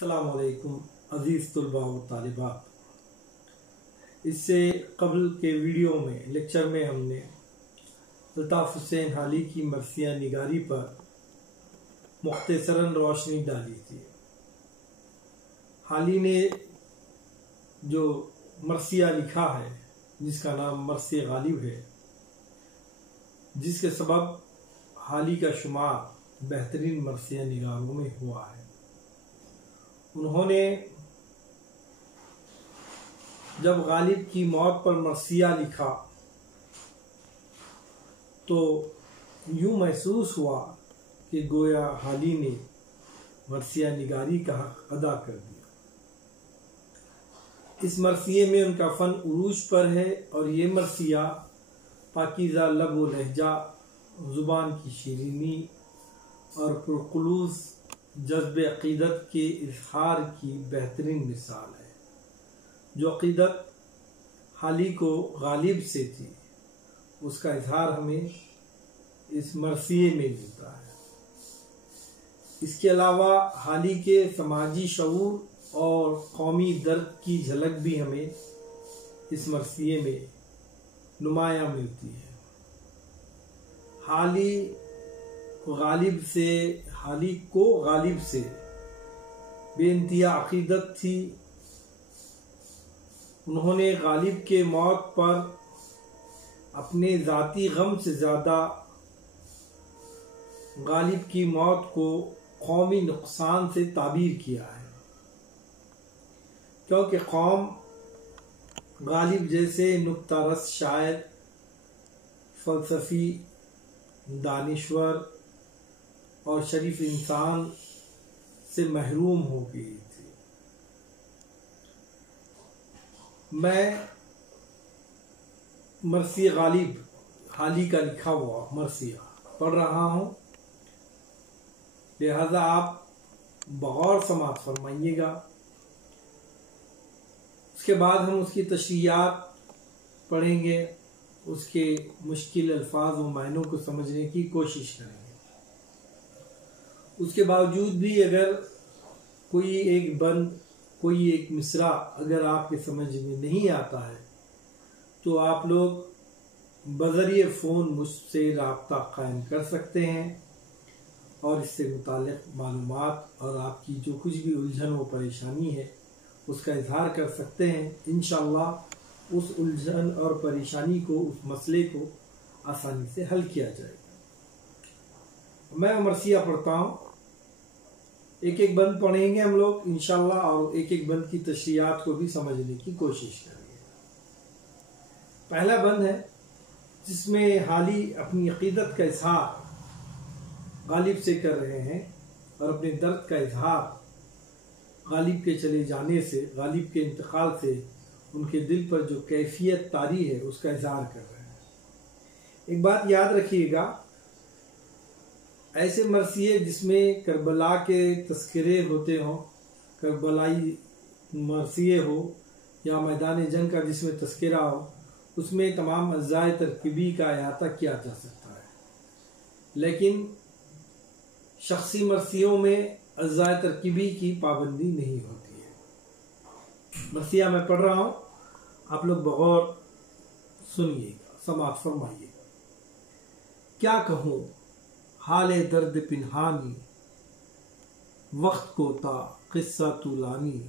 अस्सलामुअलैकुम अज़ीज़ तलबा व तालिबात। इससे कबल के वीडियो में लेक्चर में हमने अल्ताफ़ हुसैन हाली की मरसिया निगारी पर मुख्तसरन रोशनी डाली थी। हाली ने जो मरसिया लिखा है जिसका नाम मरसिया गालिब है, जिसके सबब हाली का शुमार बेहतरीन मरसिया निगारों में हुआ है। उन्होंने जब गालिब की मौत पर मरसिया लिखा तो यूं महसूस हुआ कि गोया हाली ने मरसिया निगारी का हक अदा कर दिया। इस मरसिये में उनका फन उरूज पर है और ये मरसिया पाकीज़ा लब व लहजा, ज़ुबान की शीरीनी और पुरखुलूस जज्बे अक़ीदत के इज़हार की बेहतरीन मिसाल है। जो अक़ीदत हाली को गालिब से थी, उसका इज़हार हमें इस मरसिये में मिलता है। इसके अलावा हाली के समाजी शऊर और कौमी दर्द की झलक भी हमें इस मरसिये में नुमायाँ मिलती है। हाली को गालिब से बेइंतहा अक़ीदत थी। उन्होंने गालिब के मौत पर अपने ज़ाती गम से ज़्यादा गालिब की मौत को कौमी नुकसान से ताबीर किया है, क्योंकि कौम गालिब जैसे नुक्तारस शायर, फ़लसफ़ी, दानिश्वर और शरीफ इंसान से महरूम हो गई थी। मैं मरसिया गालिब हाली का लिखा हुआ मरसिया पढ़ रहा हूँ, लिहाजा आप बगौर समाअत फरमाइएगा। उसके बाद हम उसकी तशरीहात पढ़ेंगे, उसके मुश्किल अल्फाज व मायनों को समझने की कोशिश करेंगे। उसके बावजूद भी अगर कोई एक मिसरा अगर आपके समझ में नहीं आता है तो आप लोग बज़रिए फ़ोन मुझसे राब्ता कायम कर सकते हैं और इससे मुताल्लिक़ मालूमात और आपकी जो कुछ भी उलझन व परेशानी है उसका इज़हार कर सकते हैं। इंशाअल्लाह उस उलझन और परेशानी को, उस मसले को आसानी से हल किया जाएगा। मैं मरसिया पढ़ता हूँ, एक एक बंद पढ़ेंगे हम लोग इंशाअल्लाह और एक एक बंद की तशरीहात को भी समझने की कोशिश करेंगे। पहला बंद है जिसमें हाली अपनी अक़ीदत का इज़हार गालिब से कर रहे हैं और अपने दर्द का इज़हार गालिब के चले जाने से, गालिब के इंतकाल से उनके दिल पर जो कैफियत तारी है उसका इज़हार कर रहे हैं। एक बात याद रखिएगा, ऐसे मरसिये जिसमें करबला के तस्करे होते हों, करबलाई मरसिये हो या मैदान जंग का जिसमें तस्करा हो, उसमें तमाम अज़्ज़ाए तरकीबी का अहाता किया जा सकता है। लेकिन शख्सी मरसियों में अज़्ज़ाए तरकीबी की पाबंदी नहीं होती है। मरसिया मैं पढ़ रहा हूँ, आप लोग बगौर सुनिएगा, समाअत फरमाइएगा। क्या कहूँ हाले दर्द पिनहानी, वक्त को ता किस्सा तूलानी,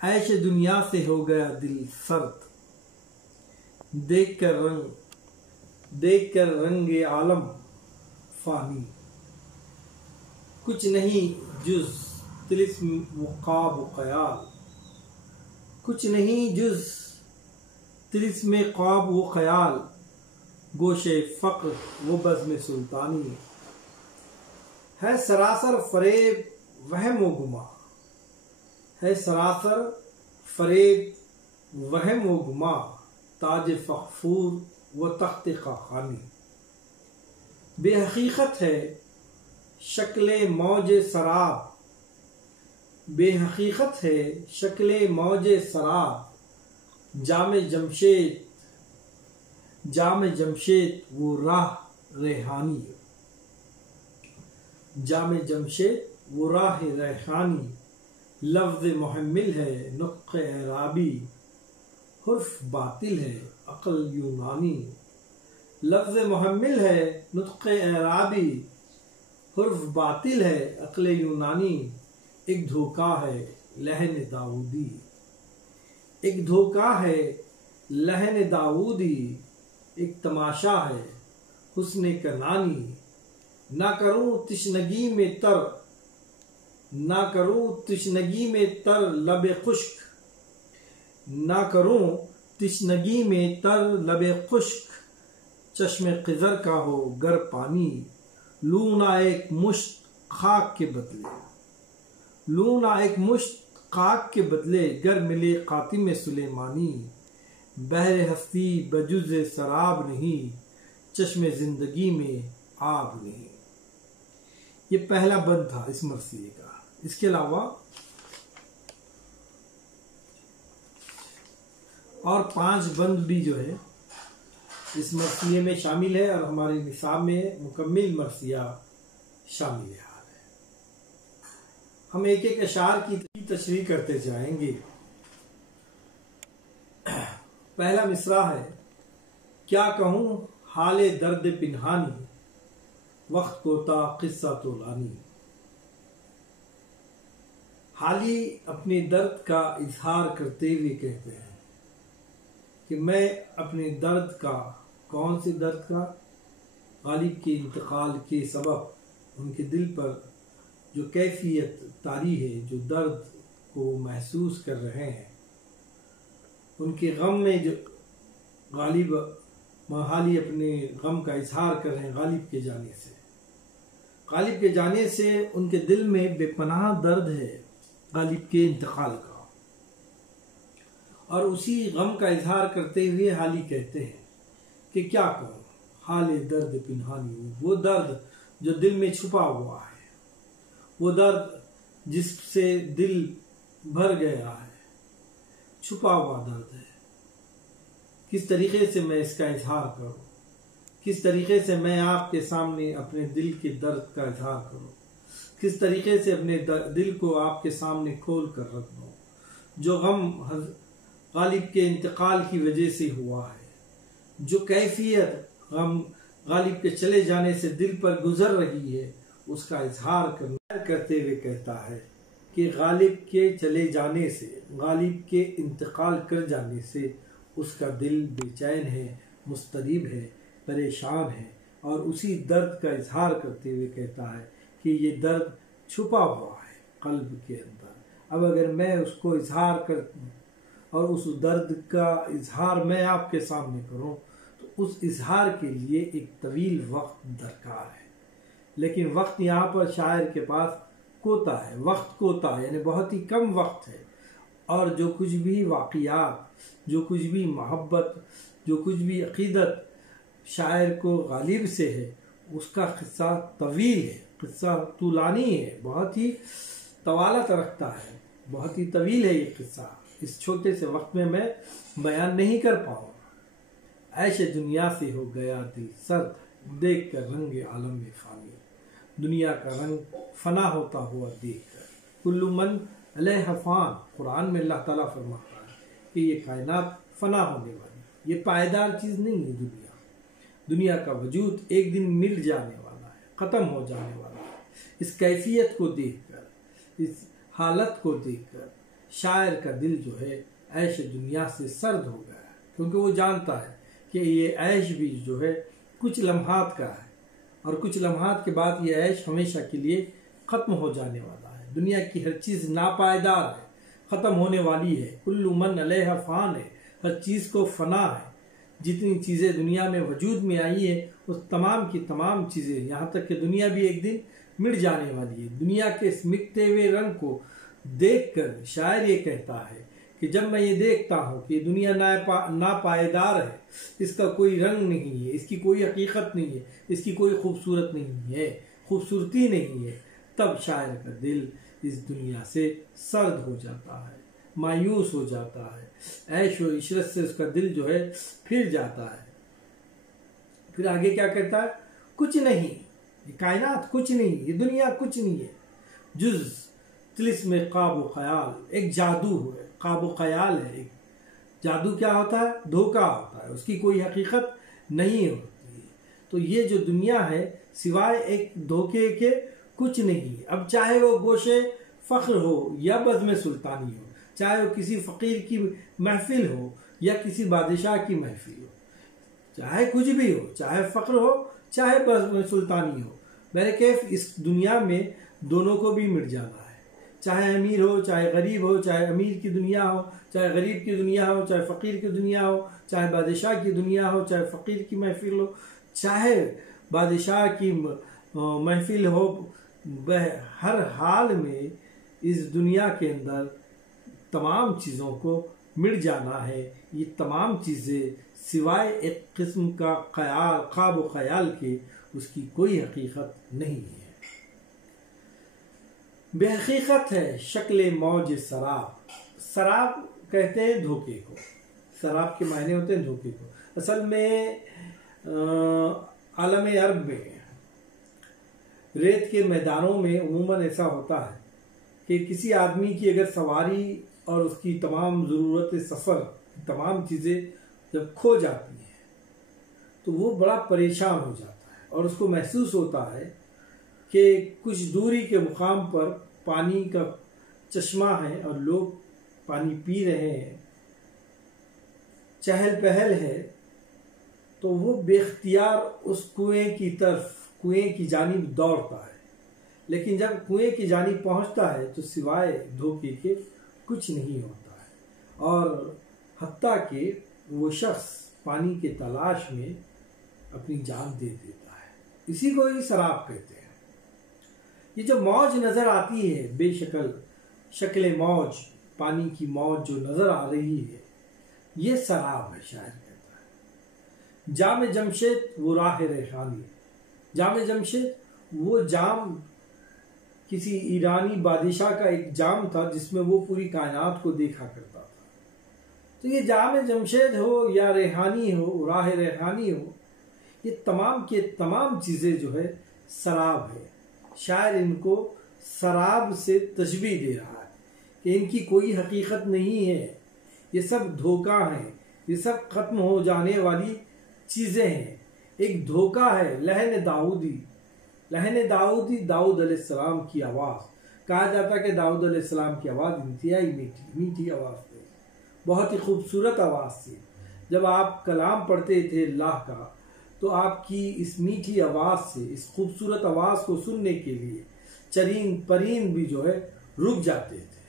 ऐश दुनिया से हो गया दिल सर्द, देख कर रंगे आलम फानी, कुछ नहीं जुज़ तिलिस्म व ख्वाब व ख़याल, कुछ नहीं जुज़ तिलिस्म ख्वाब व ख़याल, गोशे फ़क्र व बज़्म सुल्तानी, है सरासर फ़रेब वहम व गुमा, है सरासर फ़रेब वहम व गुमा, ताज फ़खफ़ूर व तख्त ख़ाक़ानी, बेहकीकत है शक्ल मौज सराब, बेहकीकत है शक्ल मौज सराब, जाम जमशेद वो राह रेहानी, जाम जमशेद वो राह रैहानी, लफ्ज़ मुहम्मिल है नुक्क़ एराबी, हुर्फ बातिल है अक़ल यूनानी। लफ्ज़ मुहम्मिल है नुत्क़ एराबी, हुर्फ बातिल है अक़ल यूनानी। एक धोखा है लहन दाऊदी, एक धोखा है लहन दाऊदी, एक तमाशा है हुस्न कनानी। ना करूँ तिश्नगी में तर, ना करूँ तिश्नगी में तर लबे खुश्क, ना करूँ तिश्नगी में तर लबे खुश्क, चश्मे क़िज़र का हो गर पानी। लूँ ना एक मुश्त खाक के बदले, लूँ ना एक मुश्त खाक के बदले, गर मिले क़ातिम सुलेमानी। बहर हस्ती बजुज़ सराब नहीं, चश्मे ज़िंदगी में आब नहीं। ये पहला बंद था इस मरसिये का। इसके अलावा और 5 बंद भी जो है इस मरसिये में शामिल है और हमारे निसाब में मुकम्मिल मरसिया शामिल है। हम एक एक अशार की तशरीह करते जाएंगे। पहला मिसरा है, क्या कहूँ हाले दर्द पिन्हानी, वक्त कोता किस्सा तोलानी। हाली अपने दर्द का इजहार करते हुए कहते हैं कि मैं अपने दर्द का, कौन से दर्द का, गालिब के इंतकाल के सबब उनके दिल पर जो कैफियत तारी है, जो दर्द को महसूस कर रहे हैं, उनके गम में जो गालिब हाली अपने गम का इजहार कर रहे हैं गालिब के जाने से, गालिब के जाने से उनके दिल में बेपनाह दर्द है गालिब के इंतकाल का। और उसी गम का इजहार करते हुए हाली कहते हैं कि क्या कहूँ हाले दर्द पिन्हानी, वो दर्द जो दिल में छुपा हुआ है, वो दर्द जिससे दिल भर गया है, छुपा हुआ दर्द है। किस तरीके से मैं इसका इजहार करूं, किस तरीके से मैं आपके सामने अपने दिल के दर्द का इजहार करूं, किस तरीके से अपने दिल को आपके सामने खोल कर रख दूं। जो गम गालिब के इंतकाल की वजह से हुआ है, जो कैफियत गम गालिब के चले जाने से दिल पर गुजर रही है, उसका इजहार करते हुए कहता है कि गालिब के चले जाने से, गालिब के इंतकाल कर जाने से उसका दिल बेचैन है, मुस्तरीब है, परेशान है। और उसी दर्द का इजहार करते हुए कहता है कि ये दर्द छुपा हुआ है कल्ब के अंदर। अब अगर मैं उसको इजहार कर और उस दर्द का इजहार मैं आपके सामने करूं, तो उस इजहार के लिए एक तवील वक्त दरकार है। लेकिन वक्त यहाँ पर शायर के पास कोता है, वक्त कोता है, यानी बहुत ही कम वक्त है। और जो कुछ भी वाक़ियात, जो कुछ भी मोहब्बत, जो कुछ भी अक़ीदत शायर को गालिब से है, उसका किस्सा तवील है, किस्सा तूलानी है, बहुत ही तवालत रखता है, बहुत ही तवील है ये किस्सा। इस छोटे से वक्त में मैं बयान नहीं कर पाऊँगा। ऐशे दुनिया से हो गया दिल सर्द, देख कर रंग आलम में फ़ानी। दुनिया का रंग फना होता हुआ देख कर। कुल्लु मन अलैहा फ़ान, कुरान में अल्लाह ताला फरमाता है कि ये कायनात फना होने वाली, ये पायदार चीज़ नहीं है। दुनिया का वजूद एक दिन मिट जाने वाला है, ख़त्म हो जाने वाला है। इस कैफियत को देखकर, इस हालत को देखकर शायर का दिल जो है ऐश दुनिया से सर्द हो गया, क्योंकि वो जानता है कि ये ऐश भी जो है कुछ लम्हात का है और कुछ लम्हात के बाद ये ऐश हमेशा के लिए ख़त्म हो जाने वाला है। दुनिया की हर चीज़ नापायदार है, ख़त्म होने वाली है। कुल्लु मन अलैहा फ़ान है, हर चीज़ को फ़ना है। जितनी चीज़ें दुनिया में वजूद में आई है, उस तमाम की तमाम चीज़ें, यहाँ तक कि दुनिया भी एक दिन मिट जाने वाली है। दुनिया के इस मिटते हुए रंग को देखकर शायर ये कहता है कि जब मैं ये देखता हूँ कि दुनिया नापायदार है, इसका कोई रंग नहीं है, इसकी कोई हकीकत नहीं है, इसकी कोई खूबसूरत नहीं है, खूबसूरती नहीं है, तब शायर का दिल इस दुनिया से सर्द हो जाता है, मायूस हो जाता है। ऐश व इशरत से उसका दिल जो है फिर जाता है। फिर आगे क्या कहता है? कुछ नहीं, ये कायनात कुछ नहीं, ये दुनिया कुछ नहीं है। जुज तिलिस्म क़ाब व ख़याल, एक जादू है, क़ाब व ख़याल है। एक जादू क्या होता है? धोखा होता है, उसकी कोई हकीकत नहीं होती। तो ये जो दुनिया है सिवाय एक धोखे के कुछ नहीं। अब चाहे वो गोशे फ़ख्र हो या बज़्म सुल्तानी हो, चाहे वो किसी फ़कीर की महफिल हो या किसी बादशाह की महफिल हो, चाहे कुछ भी हो, चाहे फ़ख्र हो चाहे बज़्म सुल्तानी हो, मेरे कैफ इस दुनिया में दोनों को भी मिट जाना है। चाहे अमीर हो चाहे गरीब हो, चाहे अमीर की दुनिया हो चाहे गरीब की दुनिया हो, चाहे फ़कीर की दुनिया हो चाहे बादशाह की दुनिया हो, चाहे फ़कीर की महफिल हो चाहे बादशाह की महफिल हो, वह हर हाल में इस दुनिया के अंदर तमाम चीज़ों को मिट जाना है। ये तमाम चीज़ें सिवाय एक किस्म का ख्याल, ख्वाब व ख्याल के, उसकी कोई हकीकत नहीं है। बेहकीकत है शक्ल मौज सराब। सराब कहते हैं धोखे को, शराब के मायने होते हैं धोखे को। असल में आलम अरब में रेत के मैदानों में उमूमन ऐसा होता है कि किसी आदमी की अगर सवारी और उसकी तमाम ज़रूरत सफ़र, तमाम चीज़ें जब खो जाती हैं तो वो बड़ा परेशान हो जाता है और उसको महसूस होता है कि कुछ दूरी के मुकाम पर पानी का चश्मा है और लोग पानी पी रहे हैं, चहल पहल है, तो वो बेख्तियार उस कुएं की तरफ, कुएं की जानिब दौड़ता है। लेकिन जब कुएं की जानिब पहुंचता है तो सिवाय धोखे के कुछ नहीं होता है और हत्ता कि वो शख्स पानी के तलाश में अपनी जान दे देता है। इसी को ही शराब कहते हैं। ये जो मौज नज़र आती है, बेशक्ल शक्ल मौज, पानी की मौज जो नज़र आ रही है, ये शराब है। शायर कहता है जाम जमशेद वो राह रेहानी। जाम जमशेद वो जाम किसी ईरानी बादशाह का एक जाम था जिसमें वो पूरी कायनात को देखा करता था। तो ये जाम जमशेद हो या रेहानी हो, राह रेहानी हो, ये तमाम के तमाम चीज़ें जो है शराब है। शायर इनको शराब से तशबीह दे रहा है कि इनकी कोई हकीकत नहीं है, ये सब धोखा है, ये सब खत्म हो जाने वाली चीज़ें हैं। एक धोखा है लहन दाऊदी। लहन दाऊदी, दाऊद अलैहिस्सलाम की आवाज़। कहा जाता है कि दाऊद अलैहिस्सलाम की आवाज़ इंतहाई मीठी आवाज़ थी, बहुत ही खूबसूरत आवाज़ थी। जब आप कलाम पढ़ते थे अल्लाह का तो आपकी इस मीठी आवाज़ से, इस खूबसूरत आवाज़ को सुनने के लिए चरीन परीन भी जो है रुक जाते थे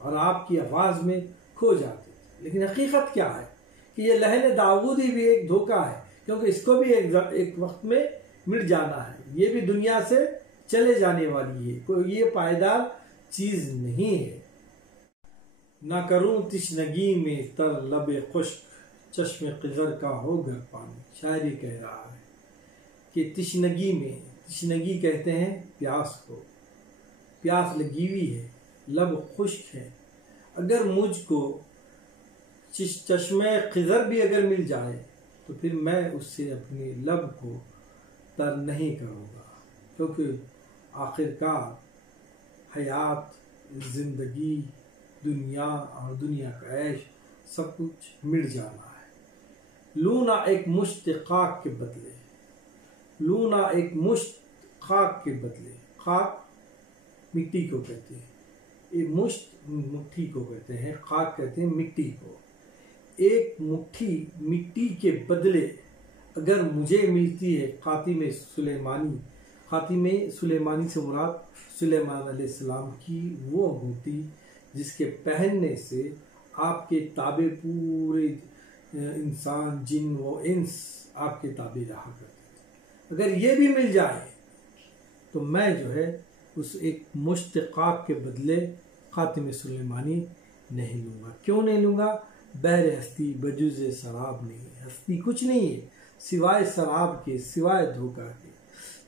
और आपकी आवाज़ में खो जाते थे। लेकिन हकीकत क्या है कि ये लहन दाऊदी भी एक धोखा है, क्योंकि इसको भी एक वक्त में मिट जाना है। ये भी दुनिया से चले जाने वाली है, कोई ये पायदार चीज़ नहीं है। ना करूं तिश्नगी में तर लबे खुश्क, चश्मे क़िज़र का हो घर पानी। शायरी कह रहा है कि तिश्नगी में, तिश्नगी कहते हैं प्यास को, प्यास लगी हुई है, लब खुश्क है, अगर मुझको चश्मे क़िज़र भी अगर मिल जाए तो फिर मैं उससे अपनी लब को तर नहीं करूँगा, क्योंकि आखिरकार हयात, ज़िंदगी, दुनिया और दुनिया का ऐश सब कुछ मिट जाना है। लूना एक मुश्त खाक के बदले, लूना एक मुश्त खाक के बदले, खाक मिट्टी को कहते हैं, एक मुश्त मुट्ठी को कहते हैं, खाक कहते हैं मिट्टी को। एक मुट्ठी मिट्टी के बदले अगर मुझे मिलती है खातिम सुलेमानी, खातिम सुलेमानी से मुराद सुलेमान अलैहिस्सलाम की वो अंगूठी जिसके पहनने से आपके ताबे पूरे इंसान, जिन व इंस आपके ताबे रहा करते थे। अगर ये भी मिल जाए तो मैं जो है उस एक मुश्तक़ाक के बदले खातिम सुलेमानी नहीं लूँगा। क्यों नहीं लूँगा? बहर हस्ती बजुज़ शराब नहीं, हस्ती कुछ नहीं है सिवाय शराब के, सिवाय धोखा के।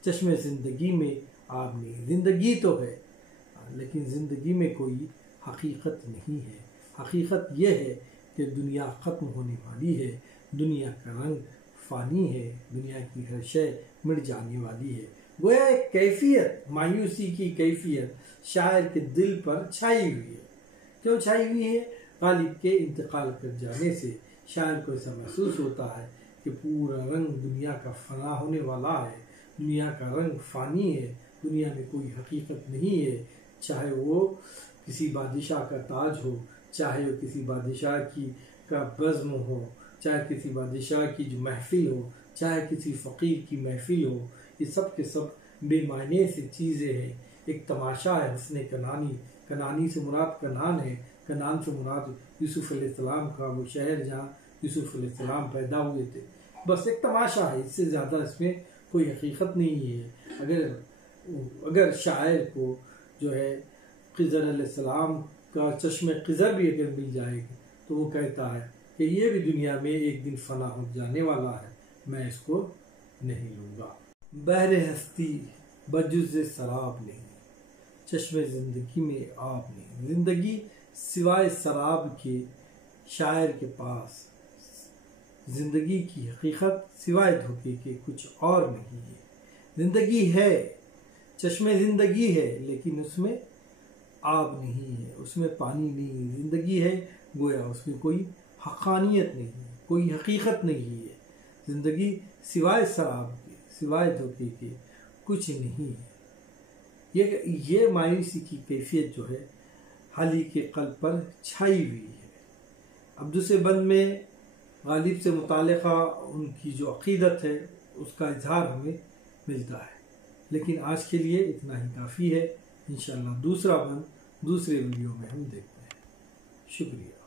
चश्मे ज़िंदगी में आब नहीं, ज़िंदगी तो है लेकिन ज़िंदगी में कोई हकीकत नहीं है। हकीकत यह है कि दुनिया ख़त्म होने वाली है, दुनिया का रंग फ़ानी है, दुनिया की हर शय मिट जाने वाली है। गोया एक कैफियत, मायूसी की कैफियत शायर के दिल पर छाई हुई है। क्यों छाई हुई है? गालिब के इंतकाल कर जाने से शायर को ऐसा महसूस होता है कि पूरा रंग दुनिया का फना होने वाला है, दुनिया का रंग फानी है, दुनिया में कोई हकीकत नहीं है। चाहे वो किसी बादशाह का ताज हो, चाहे वो किसी बादशाह की का बज़्म हो, चाहे किसी बादशाह की जो महफिल हो, चाहे किसी फ़कीर की महफिल हो, ये सब के सब बेमायने से चीज़ें हैं। एक तमाशा है हुस्न कनानी। कनानी से मुराद कनान है, कनान से मुराद यूसुफ अलैहिस्सलाम का वो शहर जहाँ यूसुफ अलैहिस्सलाम पैदा हुए थे। बस एक तमाशा है, इससे ज़्यादा इसमें कोई हकीकत नहीं है। अगर शायर को जो है खिज़र अलैहिस्सलाम का चश्मे खिज़र भी अगर मिल जाएगी तो वो कहता है कि ये भी दुनिया में एक दिन फना हो जाने वाला है, मैं इसको नहीं लूँगा। बहरे हस्ती बजुज़ शराब नहीं, चश्मे ज़िंदगी में आब नहीं। ज़िंदगी सिवाय शराब के शायर के पास ज़िंदगी की हकीकत सिवाय धोखे के कुछ और नहीं है। ज़िंदगी है, चश्मे ज़िंदगी है, लेकिन उसमें आब नहीं है, उसमें पानी नहीं। ज़िंदगी है गोया उसमें कोई हक़ानियत नहीं है, कोई हकीकत नहीं है। ज़िंदगी सिवाय शराब के, सिवाय धोखे के कुछ नहीं है। ये मायूसी की कैफियत जो है हाली के क़ल्ब पर छाई हुई है। अब दूसरे बंद में गालिब से मुतालिका उनकी जो अक़ीदत है उसका इजहार हमें मिलता है। लेकिन आज के लिए इतना ही काफ़ी है। इंशाअल्लाह दूसरा बंद दूसरे वीडियो में हम देखते हैं। शुक्रिया।